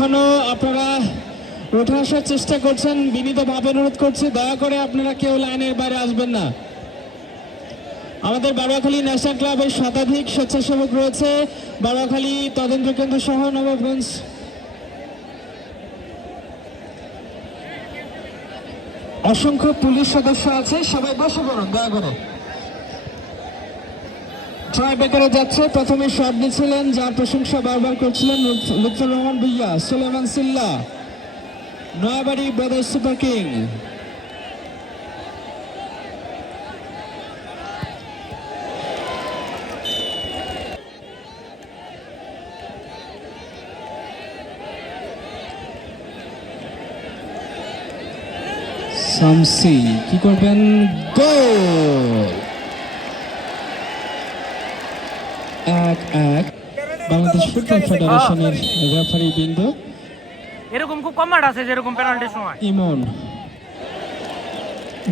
এখনো আপনারা উঠে আসার চেষ্টা করছেন, বিনীতভাবে অনুরোধ করছি দয়া করে আপনারা কেউ লাইনের বাইরে আসবেন না। আমাদের বারোয়াখালী ন্যাশনাল ক্লাবের শতাধিক স্বেচ্ছাসেবক রয়েছে, বারোয়াখালী তদন্ত কেন্দ্র সহ নবাবগঞ্জ অসংখ্য পুলিশ সদস্য আছে, সবাই বসে পড়ুন দয়া করে। ট্রাই বেকারে যাচ্ছে, প্রথমে শট দিচ্ছিলেন যার প্রশংসা বারবার করছিলেন Lutfor Rahman Bhuiya, Suleman Silla, Nayabari brothers super king. Shamsi কি করবেন, গোল। 1-1 বাংলাদেশ ফুটবল ফেডারেশনের রেফারি বিন্দু। এরকম খুব কম মাঠ আছে যেরকম পেনাল্টির সময়। ইমন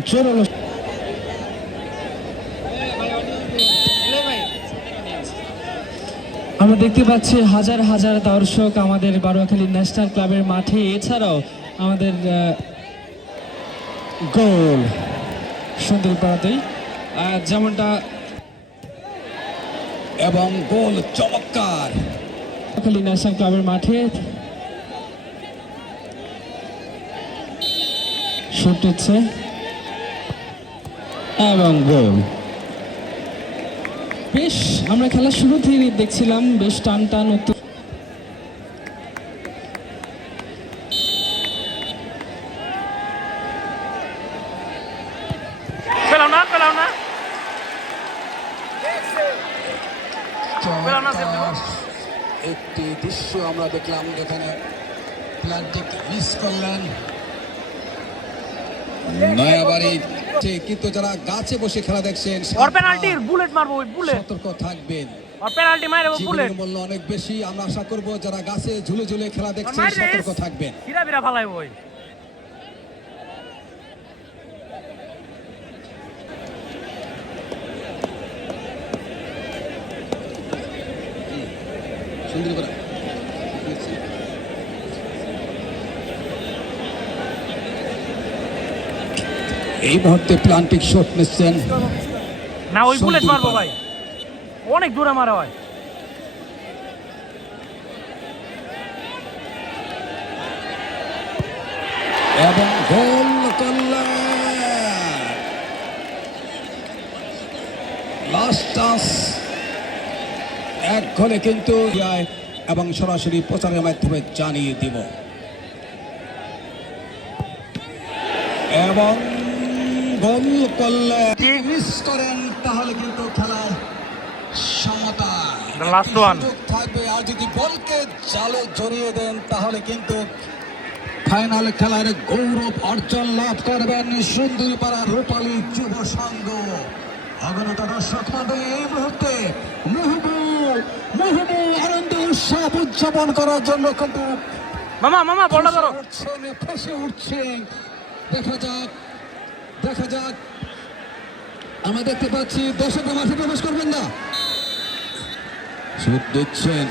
জোরালো, আমরা দেখতে পাচ্ছি হাজার হাজার দর্শক আমাদের বারোয়াখালী ন্যাশনাল ক্লাবের মাঠে। এছাড়াও আমাদের গোল সুন্দর পাড়াতেই যেমনটা, এবং গোল চমৎকার বারোয়াখালী ন্যাশনাল ক্লাবের মাঠে শুট হচ্ছে এবং গোল। বেশ আমরা খেলা শুরু থেকে দেখছিলাম বেশ টান টান উত্তর। একটি দৃশ্য আমরা দেখলাম যেখানে প্লান্টিক মিস করলেন নয়াবাড়ি, কিন্তু যারা গাছে বসে খেলা দেখছেন সতর্ক থাকবেন, জীবনের মূল্য অনেক বেশি। আমরা আশা করব যারা গাছে ঝুলে ঝুলে খেলা দেখছেন সতর্ক থাকবেন। এই মুহূর্তে প্লান্টিক শট নিচ্ছেন না, ওই বুলেট মারবো ভাই, অনেক দূরে মারা হয়। এবং গোল করলেন, লাস্ট টাচ, এক গোলে কিন্তু এবং সরাসরি প্রচারের মাধ্যমে জানিয়ে দিব। এবং গোল করলে মিস করেন তাহলে কিন্তু খেলায় সমতা থাকবে, আর যদি বলকে জালে জড়িয়ে দেন তাহলে কিন্তু ফাইনাল খেলার গৌরব অর্জন লাভ করবেন সুন্দরপাড়া রূপালী যুব সংঘ। অগণিত দর্শক মণ্ডলী এই মুহূর্তে আনন্দ উৎসব উদযাপন করার জন্য কিন্তু ফেসে উঠছেন। দেখা যাক আমরা দেখতে পাচ্ছি দর্শকরা মাঠে প্রবেশ করবেন না, শুট দিচ্ছেন।